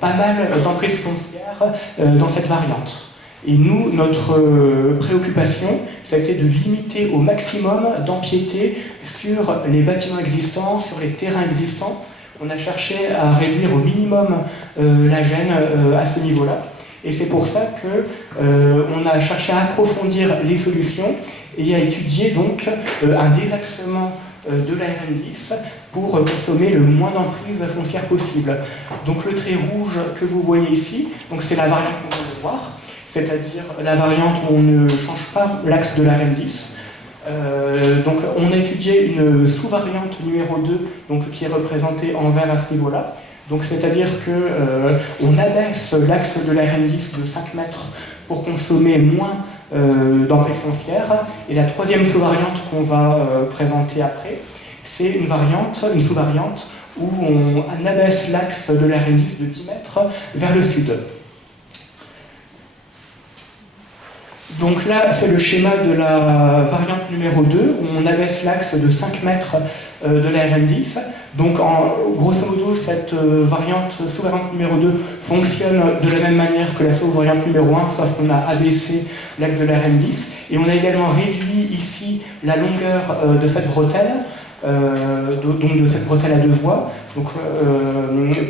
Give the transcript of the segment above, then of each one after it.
pas mal d'emprises foncières dans cette variante. Et nous, notre préoccupation, ça a été de limiter au maximum, d'empiéter sur les bâtiments existants, sur les terrains existants. On a cherché à réduire au minimum la gêne à ce niveau-là. Et c'est pour ça qu'on a cherché à approfondir les solutions et à étudier donc un désaxement de la RN10 pour consommer le moins d'emprise foncière possible. Donc le trait rouge que vous voyez ici, c'est la variante qu'on vient de voir, c'est-à-dire la variante où on ne change pas l'axe de la RN10. Donc on a étudié une sous-variante numéro 2 qui est représentée en vert à ce niveau-là. Donc c'est-à-dire qu'on abaisse l'axe de la RN10 de 5 mètres pour consommer moins d'emprise foncière. Et la troisième sous-variante qu'on va présenter après, c'est une sous-variante où on abaisse l'axe de la RN10 de 10 mètres vers le sud. Donc là, c'est le schéma de la variante numéro 2, où on abaisse l'axe de 5 mètres de la RN10. Donc, grosso modo, cette sous-variante numéro 2 fonctionne de la même manière que la sous-variante numéro 1, sauf qu'on a abaissé l'axe de la RN10. Et on a également réduit ici la longueur de cette bretelle, donc de cette bretelle à deux voies,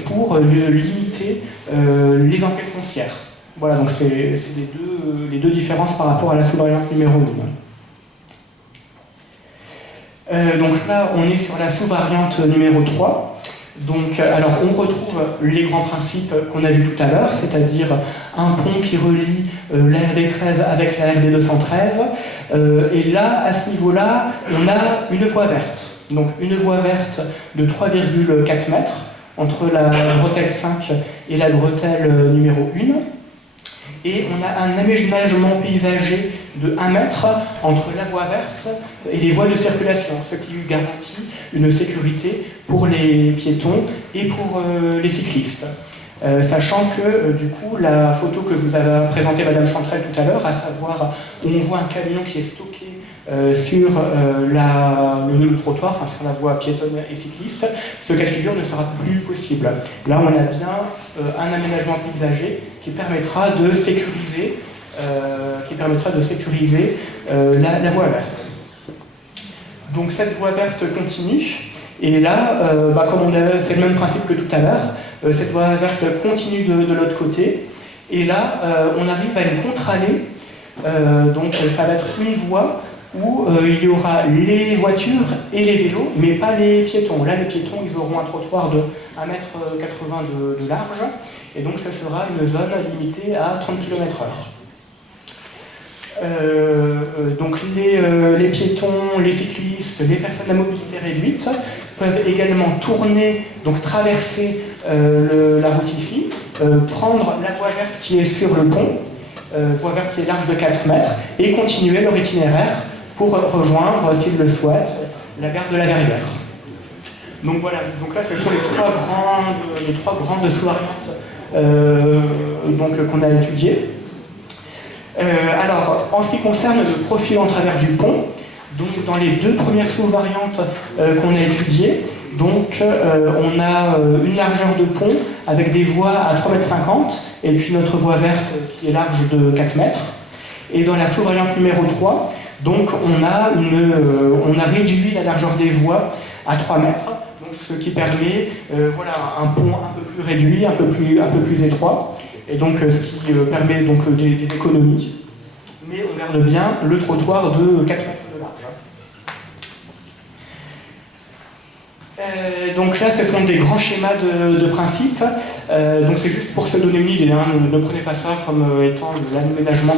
pour limiter les emprises foncières. Voilà, donc c'est les deux différences par rapport à la sous-variante numéro 1. Donc là, on est sur la sous-variante numéro 3. Donc, alors, on retrouve les grands principes qu'on a vus tout à l'heure, c'est-à-dire un pont qui relie la RD13 avec la RD213. Et là, à ce niveau-là, on a une voie verte. Donc, une voie verte de 3,4 mètres entre la bretelle 5 et la bretelle numéro 1. Et on a un aménagement paysager de 1 mètre entre la voie verte et les voies de circulation, ce qui garantit une sécurité pour les piétons et pour les cyclistes. Sachant que, du coup, la photo que vous avez présentée Madame Chantrel tout à l'heure, à savoir où on voit un camion qui est stocké sur le trottoir, sur la voie piétonne et cycliste, ce cas de figure ne sera plus possible. Là, on a bien un aménagement paysager qui permettra de sécuriser, la voie verte. Donc cette voie verte continue, et là, c'est le même principe que tout à l'heure, cette voie verte continue de l'autre côté, et là, on arrive à une contre-allée, donc ça va être une voie où il y aura les voitures et les vélos, mais pas les piétons. Là, les piétons, ils auront un trottoir de 1,80 m de large, et donc ça sera une zone limitée à 30 km/h. Donc les piétons, les cyclistes, les personnes à mobilité réduite peuvent également tourner, donc traverser la route ici, prendre la voie verte qui est sur le pont, voie verte qui est large de 4 mètres, et continuer leur itinéraire pour rejoindre, s'ils le souhaitent, la gare de la Verrière. Donc voilà, donc là ce sont les trois grandes sous-variantes qu'on a étudiées. Alors, en ce qui concerne le profil en travers du pont, donc dans les deux premières sous-variantes qu'on a étudiées, donc on a une largeur de pont avec des voies à 3,50 m et puis notre voie verte qui est large de 4 mètres. Et dans la sous-variante numéro 3, donc on a réduit la largeur des voies à 3 mètres, donc ce qui permet un pont un peu plus réduit, un peu plus étroit, et donc ce qui permet donc des économies. Mais on garde bien le trottoir de 4 mètres de large. Donc là, ce sont des grands schémas de principe. Donc c'est juste pour se donner une idée, ne prenez pas ça comme étant l'aménagement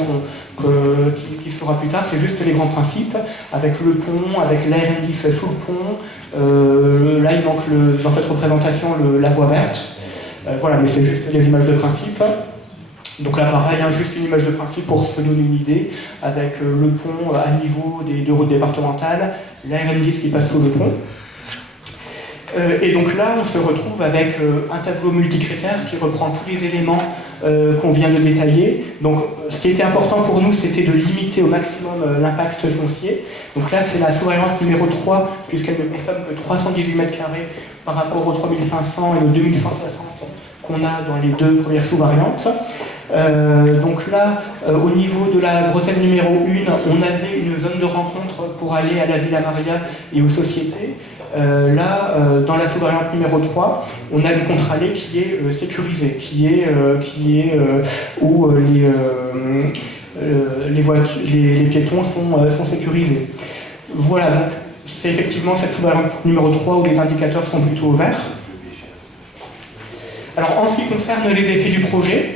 qui se fera plus tard, c'est juste les grands principes, avec le pont, avec la RN10 sous le pont. Là, il manque dans cette représentation la voie verte. Voilà, mais c'est juste des images de principe. Donc là, pareil, juste une image de principe pour se donner une idée, avec le pont à niveau des deux routes départementales, la RN10 qui passe sous le pont. Et donc là, on se retrouve avec un tableau multicritère qui reprend tous les éléments qu'on vient de détailler. Donc, ce qui était important pour nous, c'était de limiter au maximum l'impact foncier. Donc là, c'est la sous-variante numéro 3, puisqu'elle ne consomme que 318 m² par rapport aux 3500 et aux 2160 qu'on a dans les deux premières sous-variantes. Donc là, au niveau de la bretelle numéro 1, on avait une zone de rencontre pour aller à la Villa Maria et aux sociétés. Dans la sous-variante numéro 3, on a une contre-allée qui est sécurisée, où les piétons sont sécurisés. Voilà, donc c'est effectivement cette sous-variante numéro 3 où les indicateurs sont plutôt au vert. Alors en ce qui concerne les effets du projet,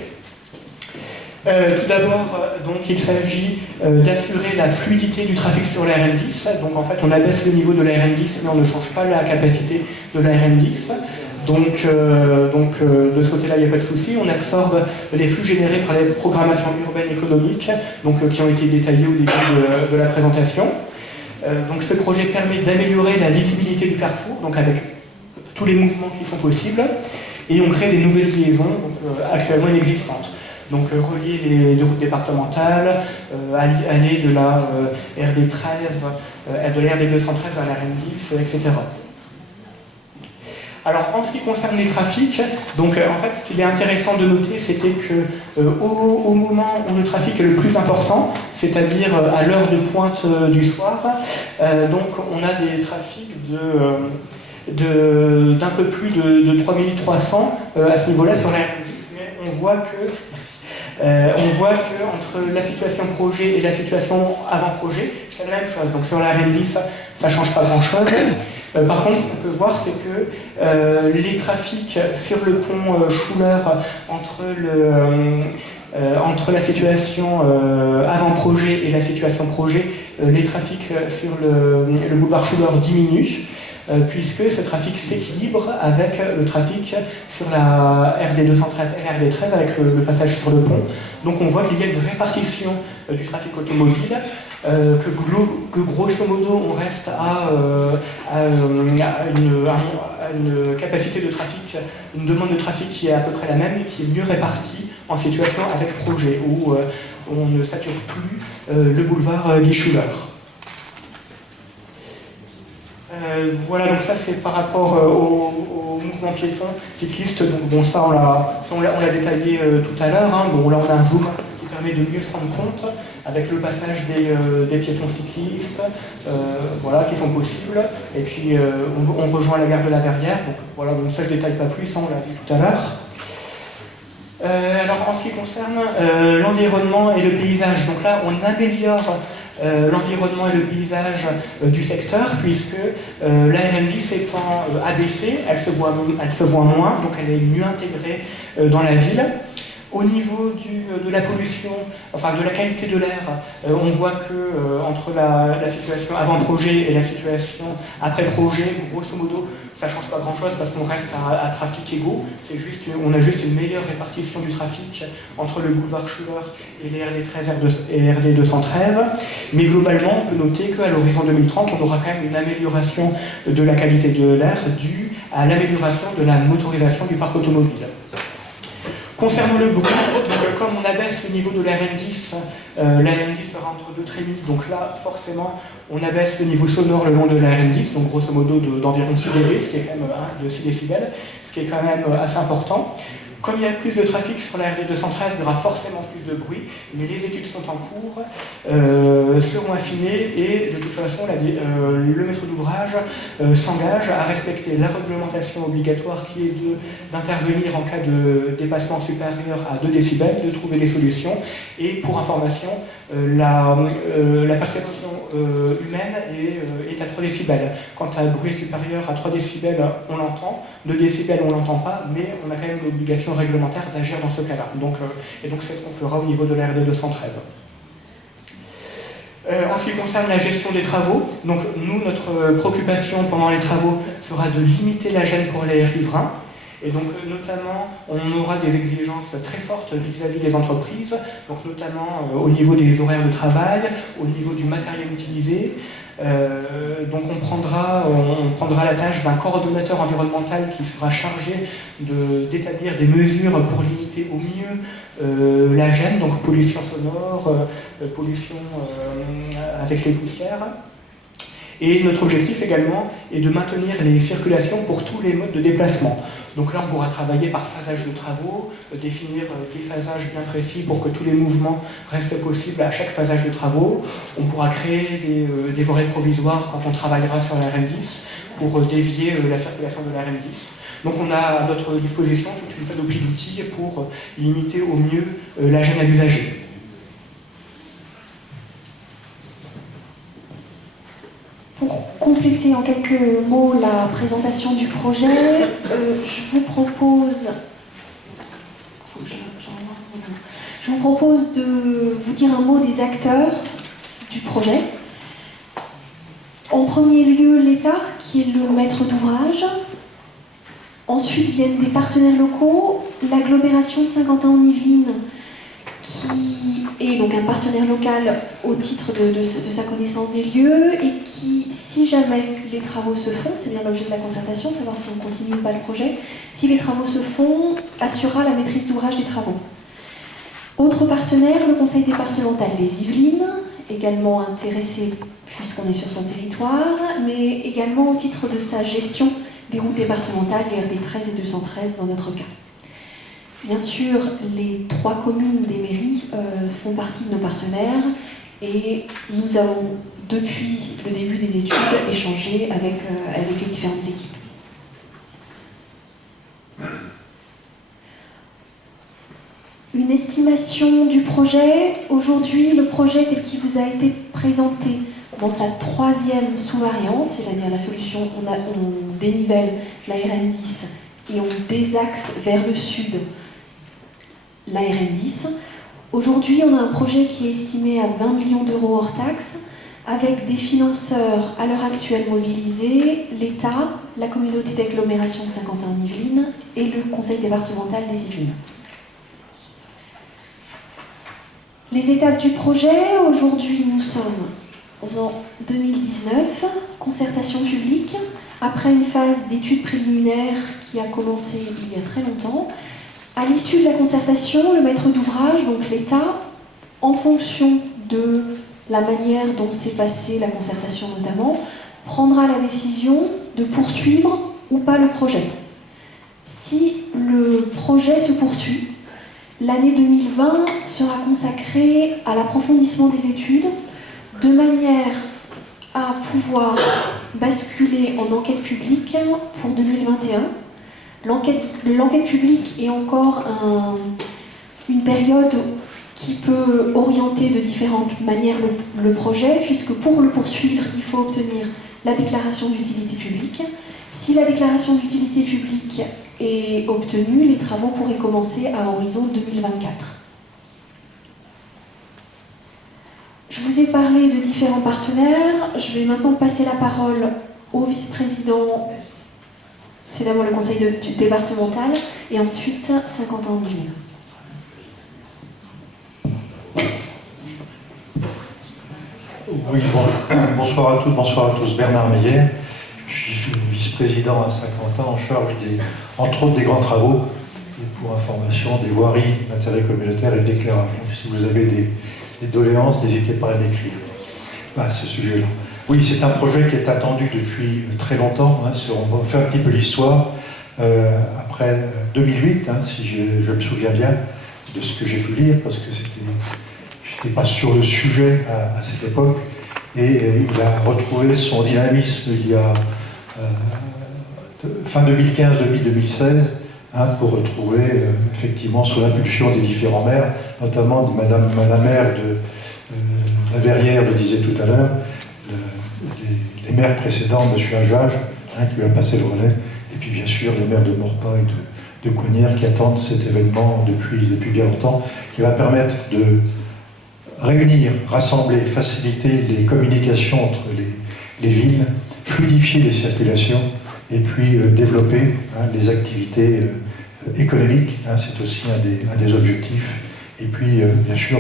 tout d'abord, donc, il s'agit d'assurer la fluidité du trafic sur la RN10. Donc en fait, on abaisse le niveau de la RN10, mais on ne change pas la capacité de la RN10. Donc de ce côté-là, il n'y a pas de souci. On absorbe les flux générés par les programmations urbaines économiques, qui ont été détaillées au début de la présentation. Donc ce projet permet d'améliorer la lisibilité du carrefour, donc avec tous les mouvements qui sont possibles, et on crée des nouvelles liaisons, actuellement inexistantes. Donc relier les deux routes départementales, aller de la RD13, de la RD 213 vers la RN10, etc. Alors en ce qui concerne les trafics, donc en fait ce qu'il est intéressant de noter, c'était que au moment où le trafic est le plus important, c'est-à-dire à l'heure de pointe du soir, donc on a des trafics d'un peu plus de 3300 à ce niveau-là sur la RN10, mais on voit que entre la situation projet et la situation avant projet, c'est la même chose. Donc sur la RN10, ça ne change pas grand-chose. Par contre, ce qu'on peut voir, c'est que les trafics sur le pont Schuler entre la situation avant-projet et la situation projet, les trafics sur le boulevard Schuler diminuent, puisque ce trafic s'équilibre avec le trafic sur la RD 213 et la RD 13 avec le passage sur le pont. Donc on voit qu'il y a une répartition du trafic automobile, que grosso modo on reste à une capacité de trafic, une demande de trafic qui est à peu près la même, mais qui est mieux répartie en situation avec projet, où on ne sature plus le boulevard Guy Schuler. Voilà, donc ça c'est par rapport au mouvement piéton cycliste. Donc bon, ça on l'a détaillé tout à l'heure. Hein. Bon, là on a un zoom qui permet de mieux se rendre compte avec le passage des piétons cyclistes, voilà, qui sont possibles. Et puis on rejoint la gare de la Verrière. Donc voilà, donc ça je détaille pas plus, hein, on l'a vu tout à l'heure. Alors en ce qui concerne l'environnement et le paysage, donc là on améliore l'environnement et le paysage du secteur, puisque la RN10 étant abaissée, elle se voit moins, donc elle est mieux intégrée dans la ville. Au niveau de la pollution, enfin de la qualité de l'air, on voit que entre la situation avant projet et la situation après projet, grosso modo, ça ne change pas grand-chose parce qu'on reste à trafic égaux. On a juste une meilleure répartition du trafic entre le boulevard Schuler et les RD 13 et RD 213. Mais globalement, on peut noter qu'à l'horizon 2030, on aura quand même une amélioration de la qualité de l'air due à l'amélioration de la motorisation du parc automobile. Concernant le bruit, comme on abaisse le niveau de la RN10, la RN10 sera entre deux trémies, donc là, forcément, on abaisse le niveau sonore le long de la RN10, donc grosso modo d'environ 6 dB, ce qui est quand même de 6 décibels, ce qui est quand même assez important. Comme il y a plus de trafic sur la RD 213, il y aura forcément plus de bruit, mais les études sont en cours, seront affinées, et de toute façon, le maître d'ouvrage s'engage à respecter la réglementation obligatoire qui est d'intervenir en cas de dépassement supérieur à 2 décibels, de trouver des solutions, et pour information, la perception humaine est à 3 décibels. Quant à bruit supérieur à 3 décibels, on l'entend, 2 décibels, on ne l'entend pas, mais on a quand même l'obligation réglementaire d'agir dans ce cas-là. Et donc c'est ce qu'on fera au niveau de la RD 213. En ce qui concerne la gestion des travaux, donc nous, notre préoccupation pendant les travaux sera de limiter la gêne pour les riverains. Et donc notamment, on aura des exigences très fortes vis-à-vis des entreprises, donc notamment au niveau des horaires de travail, au niveau du matériel utilisé. Donc on prendra la tâche d'un coordonnateur environnemental qui sera chargé d'établir des mesures pour limiter au mieux la gêne, donc pollution sonore, pollution avec les poussières. Et notre objectif également est de maintenir les circulations pour tous les modes de déplacement. Donc là, on pourra travailler par phasage de travaux, définir des phasages bien précis pour que tous les mouvements restent possibles à chaque phasage de travaux. On pourra créer des voiries provisoires quand on travaillera sur la RN10 pour dévier la circulation de la RN10. Donc on a à notre disposition toute une panoplie d'outils pour limiter au mieux la gêne à l'usager. Pour compléter en quelques mots la présentation du projet, je vous propose de vous dire un mot des acteurs du projet. En premier lieu, l'État, qui est le maître d'ouvrage. Ensuite viennent des partenaires locaux, l'agglomération de Saint-Quentin-en-Yvelines, qui est donc un partenaire local au titre de sa connaissance des lieux et qui, si jamais les travaux se font, c'est bien l'objet de la concertation, savoir si on continue ou pas le projet, si les travaux se font, assurera la maîtrise d'ouvrage des travaux. Autre partenaire, le conseil départemental des Yvelines, également intéressé puisqu'on est sur son territoire, mais également au titre de sa gestion des routes départementales, les RD 13 et 213 dans notre cas. Bien sûr, les 3 communes des mairies font partie de nos partenaires et nous avons, depuis le début des études, échangé avec les différentes équipes. Une estimation du projet. Aujourd'hui, le projet tel qu'il vous a été présenté dans sa 3e sous-variante, c'est-à-dire la solution, on dénivelle la RN10 et on désaxe vers le sud la RN10. Aujourd'hui, on a un projet qui est estimé à 20 millions d'euros hors taxes, avec des financeurs à l'heure actuelle mobilisés, l'État, la communauté d'agglomération de Saint-Quentin-en-Yvelines et le conseil départemental des Yvelines. Les étapes du projet, aujourd'hui nous sommes en 2019, concertation publique, après une phase d'études préliminaires qui a commencé il y a très longtemps. À l'issue de la concertation, le maître d'ouvrage, donc l'État, en fonction de la manière dont s'est passée la concertation notamment, prendra la décision de poursuivre ou pas le projet. Si le projet se poursuit, l'année 2020 sera consacrée à l'approfondissement des études, de manière à pouvoir basculer en enquête publique pour 2021. L'enquête publique est encore une période qui peut orienter de différentes manières le projet, puisque pour le poursuivre, il faut obtenir la déclaration d'utilité publique. Si la déclaration d'utilité publique est obtenue, les travaux pourraient commencer à horizon 2024. Je vous ai parlé de différents partenaires. Je vais maintenant passer la parole au vice-président. C'est d'abord le conseil départemental et ensuite Saint-Quentin-en-Yvelines. Oui, bonsoir à toutes, bonsoir à tous. Bernard Meyer, je suis vice-président à Saint-Quentin en charge, entre autres, des grands travaux et pour information des voiries d'intérêt communautaire et d'éclairage. Si vous avez des doléances, n'hésitez pas à m'écrire à ce sujet-là. Oui, c'est un projet qui est attendu depuis très longtemps. On va faire un petit peu l'histoire. Après 2008, si je me souviens bien de ce que j'ai pu lire, parce que j'étais pas sur le sujet à cette époque, et il a retrouvé son dynamisme il y a fin 2015, début 2016, pour retrouver effectivement sous l'impulsion des différents maires, notamment de la maire de la Verrière le disait tout à l'heure, les maires précédents, M. Ajage, qui lui a passé le relais, et puis bien sûr les maires de Maurepas et de Cognères qui attendent cet événement depuis bien longtemps, qui va permettre de réunir, rassembler, faciliter les communications entre les villes, fluidifier les circulations et puis développer les activités économiques. C'est aussi un des objectifs. Et puis, bien sûr,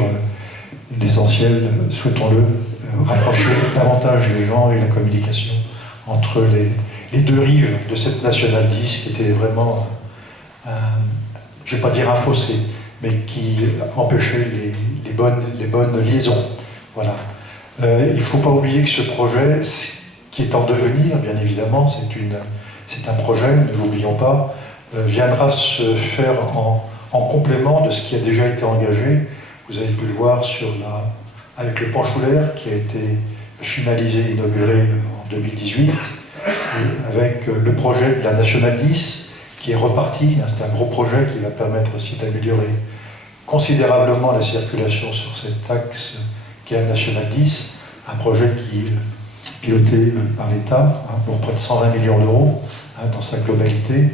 l'essentiel, souhaitons-le, rapprocher davantage les gens et la communication entre les deux rives de cette Nationale 10 qui était vraiment, je ne vais pas dire un fossé, mais qui empêchait les bonnes liaisons. Voilà. Il ne faut pas oublier que ce projet, qui est en devenir, bien évidemment, c'est un projet, ne l'oublions pas, viendra se faire en complément de ce qui a déjà été engagé. Vous avez pu le voir avec le Panchoulaire qui a été finalisé, inauguré en 2018, et avec le projet de la Nationale 10 qui est reparti. C'est un gros projet qui va permettre aussi d'améliorer considérablement la circulation sur cet axe qui est la Nationale 10, un projet qui est piloté par l'État pour près de 120 millions d'euros dans sa globalité.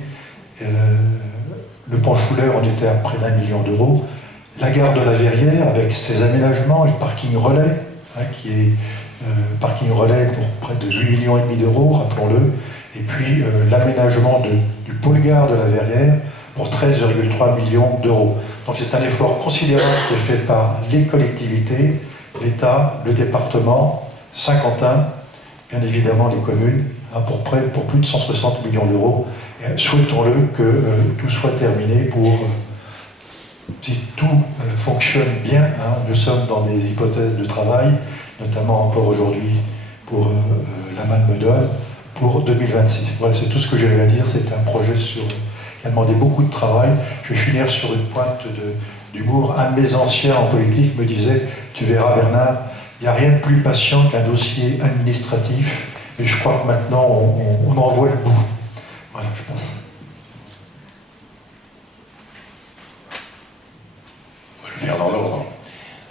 Le Panchoulaire, on était à près d'1 million d'euros. La gare de la Verrière, avec ses aménagements, et le parking relais, qui est parking relais pour près de 8,5 millions d'euros, rappelons-le, et puis l'aménagement du pôle gare de la Verrière pour 13,3 millions d'euros. Donc c'est un effort considérable qui est fait par les collectivités, l'État, le département, Saint-Quentin, bien évidemment les communes, pour plus de 160 millions d'euros. Souhaitons-le que tout soit terminé pour, si tout fonctionne bien, nous sommes dans des hypothèses de travail, notamment encore aujourd'hui pour la Malmedonne, pour 2026. Voilà, c'est tout ce que j'avais à dire. C'est un projet qui a demandé beaucoup de travail. Je vais finir sur une pointe d'humour. Un de mes anciens en politique me disait, tu verras Bernard, il n'y a rien de plus patient qu'un dossier administratif, et je crois que maintenant on en voit le bout. Voilà, je passe. On va le faire dans l'ordre.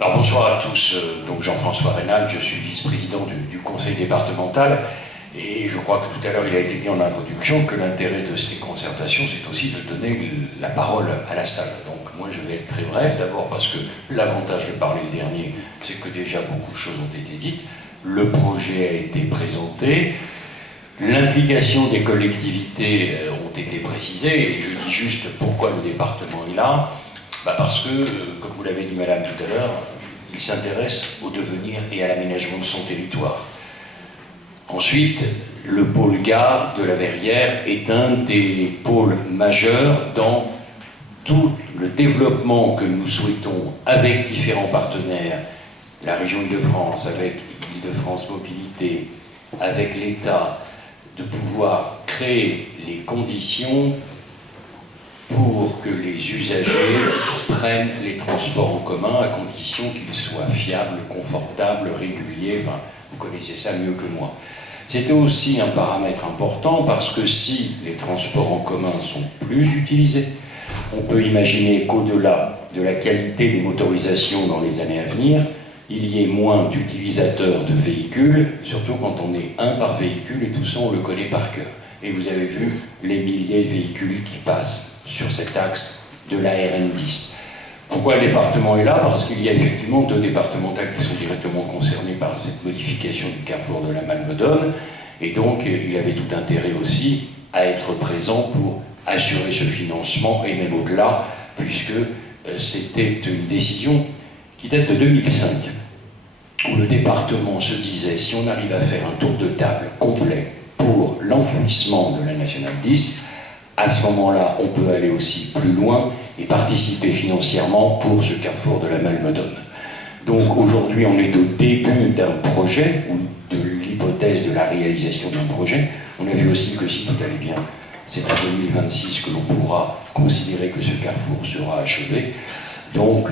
Alors bonsoir à tous, donc Jean-François Reynal, je suis vice-président du conseil départemental, et je crois que tout à l'heure il a été dit en introduction que l'intérêt de ces concertations c'est aussi de donner la parole à la salle. Donc moi je vais être très bref, d'abord parce que l'avantage de parler le dernier, c'est que déjà beaucoup de choses ont été dites, le projet a été présenté, l'implication des collectivités ont été précisées, et je dis juste pourquoi le département est là. Parce que, comme vous l'avez dit madame tout à l'heure, il s'intéresse au devenir et à l'aménagement de son territoire. Ensuite, le pôle gare de la Verrière est un des pôles majeurs dans tout le développement que nous souhaitons avec différents partenaires, la région Île-de-France, avec Île-de-France Mobilité, avec l'État, de pouvoir créer les conditions pour que les usagers prennent les transports en commun à condition qu'ils soient fiables, confortables, réguliers, enfin, vous connaissez ça mieux que moi. C'était aussi un paramètre important parce que si les transports en commun sont plus utilisés, on peut imaginer qu'au-delà de la qualité des motorisations dans les années à venir, il y ait moins d'utilisateurs de véhicules, surtout quand on est un par véhicule, et tout ça on le connaît par cœur. Et vous avez vu les milliers de véhicules qui passent sur cet axe de la RN10. Pourquoi le département est là? Parce qu'il y a effectivement 2 départementales qui sont directement concernés par cette modification du carrefour de la Malmedonne, et donc il avait tout intérêt aussi à être présent pour assurer ce financement, et même au-delà, puisque c'était une décision qui date de 2005, où le département se disait, si on arrive à faire un tour de table complet pour l'enfouissement de la Nationale 10, à ce moment-là, on peut aller aussi plus loin et participer financièrement pour ce carrefour de la Malmedonne. Donc aujourd'hui, on est au début d'un projet, ou de l'hypothèse de la réalisation d'un projet. On a vu aussi que si tout allait bien, c'est en 2026 que l'on pourra considérer que ce carrefour sera achevé. Donc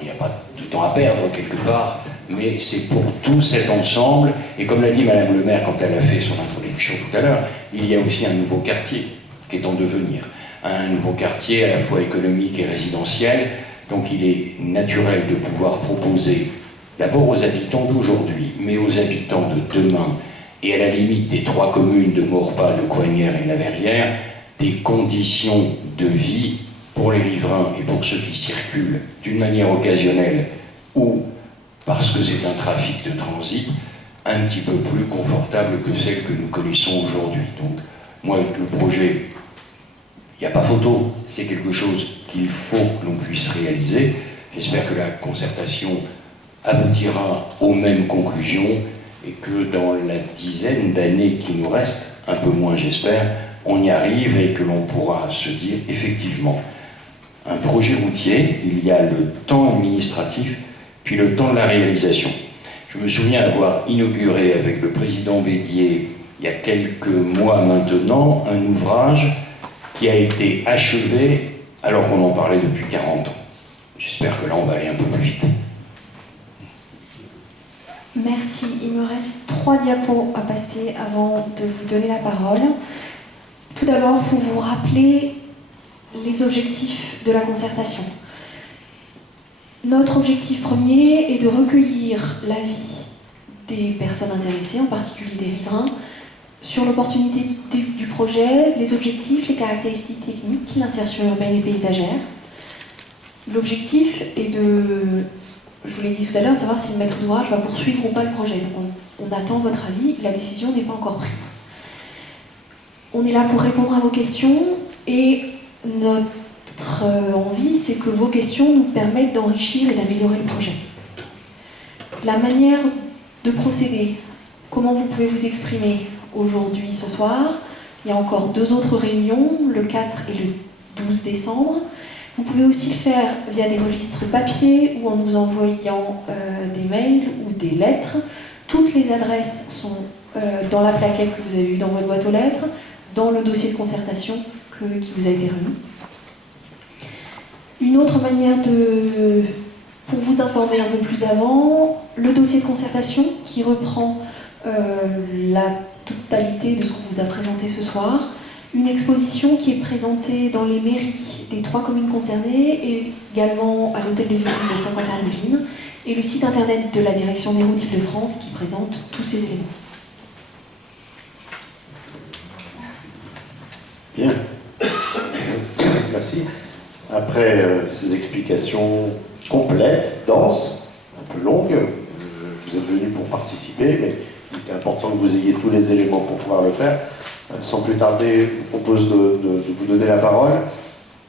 il n'y a pas de temps à perdre quelque part, mais c'est pour tout cet ensemble. Et comme l'a dit Madame le maire quand elle a fait son introduction tout à l'heure, il y a aussi un nouveau quartier qui est en devenir. Un nouveau quartier à la fois économique et résidentiel, donc il est naturel de pouvoir proposer d'abord aux habitants d'aujourd'hui, mais aux habitants de demain, et à la limite des 3 communes de Maurepas, de Coignères et de la Verrière, des conditions de vie pour les riverains et pour ceux qui circulent d'une manière occasionnelle ou parce que c'est un trafic de transit un petit peu plus confortable que celle que nous connaissons aujourd'hui. Donc moi, avec le projet, il n'y a pas photo, c'est quelque chose qu'il faut que l'on puisse réaliser. J'espère que la concertation aboutira aux mêmes conclusions et que dans la dizaine d'années qui nous restent, un peu moins j'espère, on y arrive et que l'on pourra se dire effectivement, un projet routier, il y a le temps administratif puis le temps de la réalisation. Je me souviens avoir inauguré avec le président Bédier, il y a quelques mois maintenant, un ouvrage qui a été achevé alors qu'on en parlait depuis 40 ans. J'espère que là, on va aller un peu plus vite. Merci. Il me reste 3 diapos à passer avant de vous donner la parole. Tout d'abord, pour vous rappeler les objectifs de la concertation. Notre objectif premier est de recueillir l'avis des personnes intéressées, en particulier des riverains, sur l'opportunité du projet, les objectifs, les caractéristiques techniques, l'insertion urbaine et paysagère. L'objectif est de, je vous l'ai dit tout à l'heure, savoir si le maître d'ouvrage va poursuivre ou pas le projet. Donc on attend votre avis, la décision n'est pas encore prise. On est là pour répondre à vos questions et notre envie, c'est que vos questions nous permettent d'enrichir et d'améliorer le projet. La manière de procéder, comment vous pouvez vous exprimer aujourd'hui, ce soir. Il y a encore 2 autres réunions, le 4 et le 12 décembre. Vous pouvez aussi le faire via des registres papier ou en nous envoyant des mails ou des lettres. Toutes les adresses sont dans la plaquette que vous avez eue dans votre boîte aux lettres, dans le dossier de concertation qui vous a été remis. Une autre manière pour vous informer un peu plus avant, le dossier de concertation qui reprend la totalité de ce qu'on vous a présenté ce soir, une exposition qui est présentée dans les mairies des 3 communes concernées et également à l'hôtel de ville de Saint-Quentin-en-Yvelines et le site internet de la direction des routes Île-de-France qui présente tous ces éléments. Bien. Merci. Après ces explications complètes, denses, un peu longues, vous êtes venus pour participer, mais il était important que vous ayez tous les éléments pour pouvoir le faire. Sans plus tarder, je vous propose de vous donner la parole.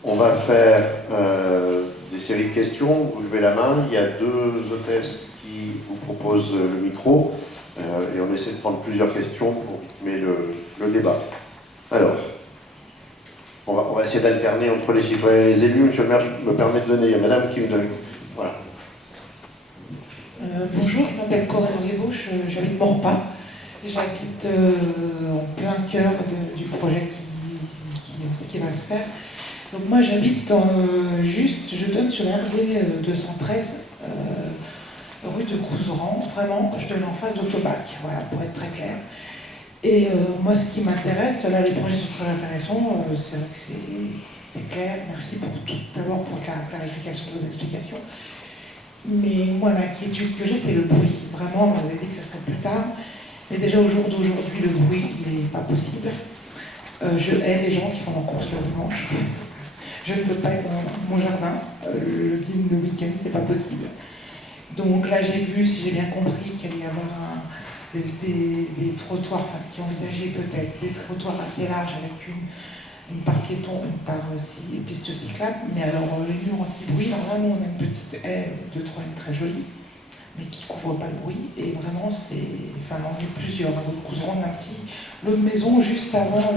On va faire des séries de questions. Vous levez la main. Il y a 2 hôtesses qui vous proposent le micro. Et on essaie de prendre plusieurs questions pour rythmer le débat. Alors, on va essayer d'alterner entre les citoyens et les élus. Monsieur le maire, je me permets de donner. Il y a madame qui me donne. Voilà. Bonjour, je m'appelle Corinne Ribouche, j'habite Morpas. J'habite en plein cœur du projet qui va se faire. Donc moi j'habite je donne sur la RD 213, rue de Couserans, vraiment, je donne en face d'Autobac, voilà, pour être très clair. Et moi ce qui m'intéresse, là les projets sont très intéressants, c'est vrai que c'est clair, merci pour tout, d'abord pour la clarification de vos explications. Mais moi l'inquiétude que j'ai c'est le bruit, vraiment, on avait dit que ça serait plus tard. Mais déjà au jour d'aujourd'hui, le bruit, il n'est pas possible. Je hais les gens qui font leurs courses le dimanche. Je ne peux pas être dans mon jardin le week-end, c'est pas possible. Donc là, j'ai vu, si j'ai bien compris, qu'il allait y avoir des trottoirs, enfin ce qui est envisagé peut-être, des trottoirs assez larges avec une part piéton, une part piste cyclable. Mais alors, les murs anti-bruit, normalement, on a une petite haie de 3 très jolie, mais qui ne couvre pas le bruit, et vraiment on est plusieurs, à votre Couserans, on a l'autre maison juste avant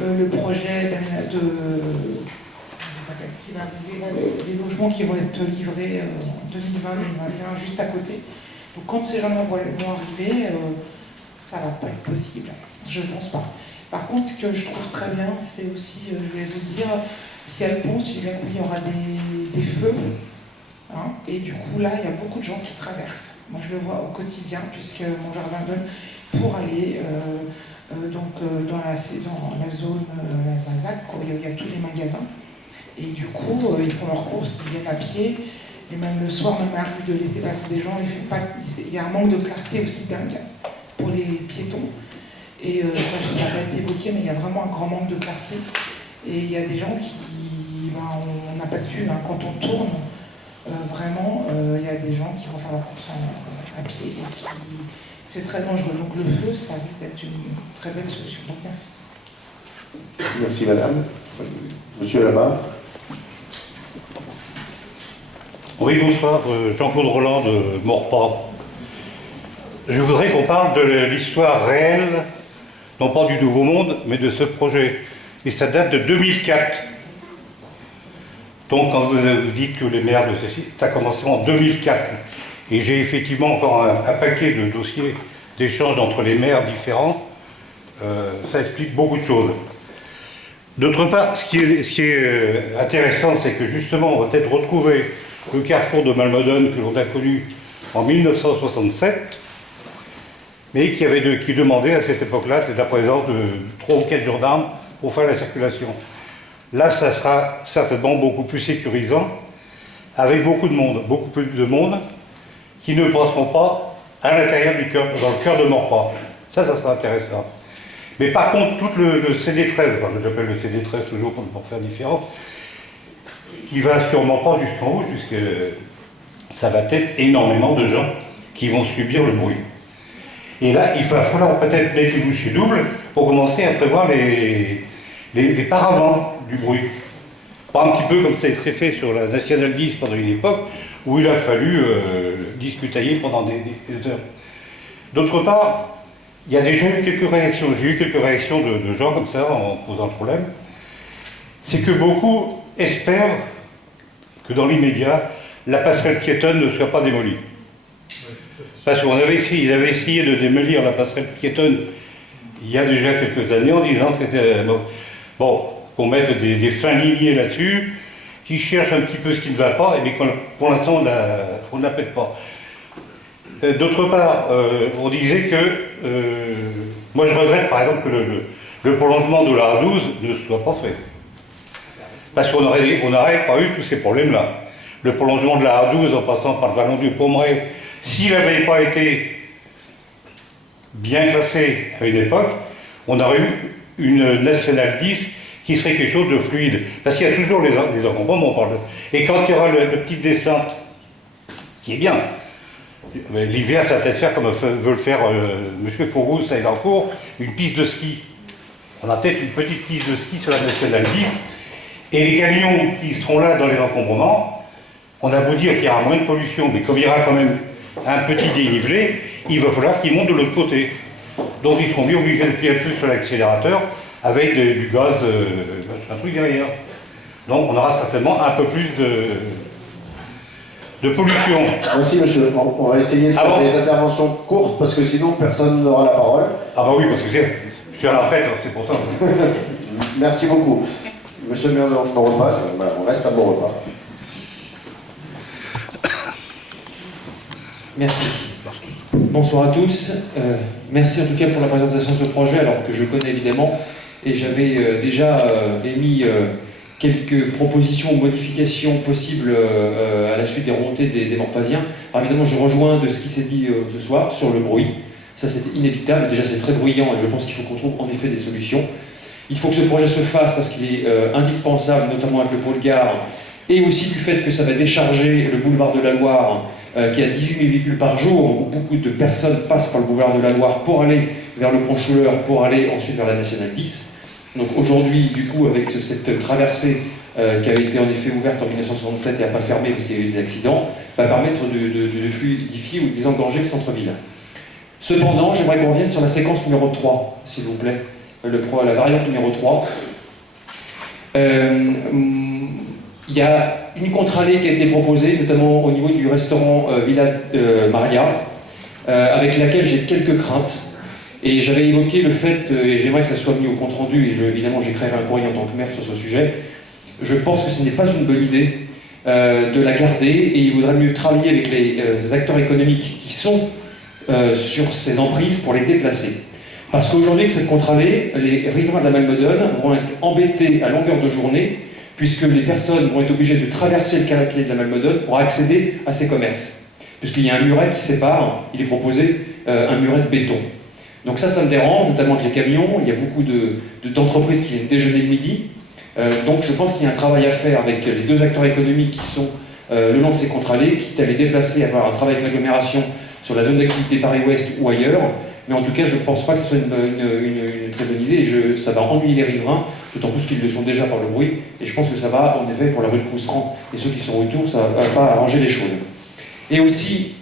le projet les logements qui vont être livrés en 2020-2021, juste à côté. Donc quand ces gens-là vont arriver, ça ne va pas être possible, je ne pense pas. Par contre, ce que je trouve très bien, c'est aussi, je voulais vous dire, si elle pense, il y aura des feux. Hein, et du coup, là, il y a beaucoup de gens qui traversent. Moi, je le vois au quotidien, puisque mon jardin donne pour aller dans la zone, la ZAC, où il y a tous les magasins. Et du coup, ils font leurs courses, ils viennent à pied. Et même le soir, même arrive de laisser passer des gens. Il y a un manque de clarté aussi dingue pour les piétons. Et ça, je n'ai pas été évoqué, mais il y a vraiment un grand manque de clarté. Et il y a des gens qui, on n'a pas de vue, hein, quand on tourne. Vraiment, il y a des gens qui vont faire leur course à pied et c'est très dangereux. Donc le feu, ça risque d'être une très belle solution. Donc merci. Merci madame. Monsieur là-bas. Oui, bonsoir. Jean-Claude Roland de Morpas. Je voudrais qu'on parle de l'histoire réelle, non pas du Nouveau Monde, mais de ce projet. Et ça date de 2004. Donc, quand vous dites que les maires de ceci, ça a commencé en 2004. Et j'ai effectivement encore un paquet de dossiers d'échanges entre les maires différents. Ça explique beaucoup de choses. D'autre part, ce qui est intéressant, c'est que justement, on va peut-être retrouver le carrefour de Malmodon que l'on a connu en 1967, mais qui demandait à cette époque-là la présence de 3 ou 4 gendarmes pour faire la circulation. Là, ça sera certainement beaucoup plus sécurisant, avec beaucoup plus de monde, qui ne passeront pas à l'intérieur dans le cœur de Maurepas. Ça sera intéressant. Mais par contre, tout le CD13, enfin, j'appelle le CD13 toujours pour ne pas faire différence, qui va sûrement pas jusqu'en haut, puisque ça va être énormément de gens qui vont subir le bruit. Et là, il va falloir peut-être mettre les bouchées doubles pour commencer à prévoir les paravents du bruit. Pas un petit peu comme ça s'est fait sur la Nationale 10 pendant une époque, où il a fallu discutailler pendant des heures. D'autre part, il y a déjà eu quelques réactions. J'ai eu quelques réactions de gens comme ça en posant le problème. C'est que beaucoup espèrent que dans l'immédiat, la passerelle piétonne ne soit pas démolie. Parce qu'ils avaient essayé de démolir la passerelle piétonne il y a déjà quelques années en disant que c'était qu'on mette des fins limiers là-dessus, qui cherchent un petit peu ce qui ne va pas, mais pour l'instant on ne la pète pas. D'autre part, on disait que, moi je regrette par exemple que le prolongement de la A12 ne soit pas fait. Parce qu'on n'aurait pas eu tous ces problèmes-là. Le prolongement de la A12 en passant par le vallon du Pommeraye, s'il n'avait pas été bien classé à une époque, on aurait eu une Nationale 10 qui serait quelque chose de fluide. Parce qu'il y a toujours les encombrements, on parle de... Et quand il y aura le petite descente, qui est bien, l'hiver, ça va peut-être faire comme veut le faire M. Faurouz, ça est en cours, une piste de ski. On a peut-être une petite piste de ski sur la Nationale 10, et les camions qui seront là dans les encombrements, on a beau dire qu'il y aura moins de pollution, mais comme il y aura quand même un petit dénivelé, il va falloir qu'ils montent de l'autre côté. Donc ils seront bien obligés de pied plus sur l'accélérateur avec du gaz, un truc derrière. Donc on aura certainement un peu plus de pollution. Merci monsieur, on va essayer de faire des interventions courtes parce que sinon personne n'aura la parole. Ah bah oui, parce que je suis à la retraite, c'est pour ça. Merci beaucoup. Monsieur le maire de Maurepas, voilà, on reste à Maurepas. Merci. Bonsoir à tous. Merci en tout cas pour la présentation de ce projet, alors que je connais évidemment, et j'avais déjà émis quelques propositions ou modifications possibles à la suite des remontées des Maurepasiens. Alors évidemment, je rejoins de ce qui s'est dit ce soir sur le bruit. Ça, c'était inévitable. Déjà, c'est très bruyant et je pense qu'il faut qu'on trouve en effet des solutions. Il faut que ce projet se fasse parce qu'il est indispensable, notamment avec le pôle gare, et aussi du fait que ça va décharger le boulevard de la Loire, qui a 18 000 véhicules par jour, où beaucoup de personnes passent par le boulevard de la Loire pour aller vers le Pont-Chouleur, pour aller ensuite vers la Nationale 10. Donc aujourd'hui, du coup, avec cette traversée qui avait été en effet ouverte en 1967 et n'a pas fermé parce qu'il y a eu des accidents, va permettre de fluidifier ou de désengorger le centre-ville. Cependant, j'aimerais qu'on revienne sur la séquence numéro 3, s'il vous plaît, la variante numéro 3. Il y a une contre-allée qui a été proposée, notamment au niveau du restaurant Villa Maria, avec laquelle j'ai quelques craintes. Et j'avais évoqué le fait, et j'aimerais que ça soit mis au compte-rendu, et évidemment j'écrirai un courrier en tant que maire sur ce sujet, je pense que ce n'est pas une bonne idée de la garder, et il vaudrait mieux travailler avec les acteurs économiques qui sont sur ces emprises pour les déplacer. Parce qu'aujourd'hui, avec cette contre-allée, les riverains de la Malmodone vont être embêtés à longueur de journée, puisque les personnes vont être obligées de traverser le carré-pied de la Malmodone pour accéder à ces commerces. Puisqu'il y a un muret qui sépare, il est proposé un muret de béton. Donc ça me dérange, notamment avec les camions. Il y a beaucoup d'entreprises qui viennent déjeuner le midi. Donc je pense qu'il y a un travail à faire avec les deux acteurs économiques qui sont le long de ces contre-allées, quitte à les déplacer, à avoir un travail avec l'agglomération sur la zone d'activité Paris-Ouest ou ailleurs. Mais en tout cas, je ne pense pas que ce soit une très bonne idée, et ça va ennuyer les riverains, d'autant plus qu'ils le sont déjà par le bruit, et je pense que ça va, en effet, pour la rue de Pousseran et ceux qui sont autour, ça ne va pas arranger les choses. Et aussi,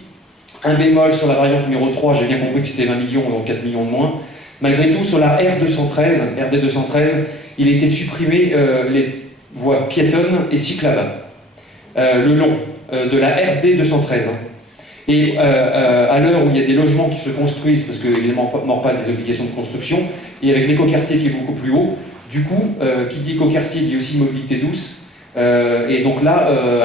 un bémol sur la variante numéro 3, j'ai bien compris que c'était 20 millions, donc 4 millions de moins. Malgré tout, sur la RD213, il a été supprimé les voies piétonnes et cyclables, le long de la RD213. Et à l'heure où il y a des logements qui se construisent, parce qu'évidemment, Morpa a des obligations de construction, et avec l'écoquartier qui est beaucoup plus haut, du coup, qui dit écoquartier dit aussi mobilité douce. Et donc là,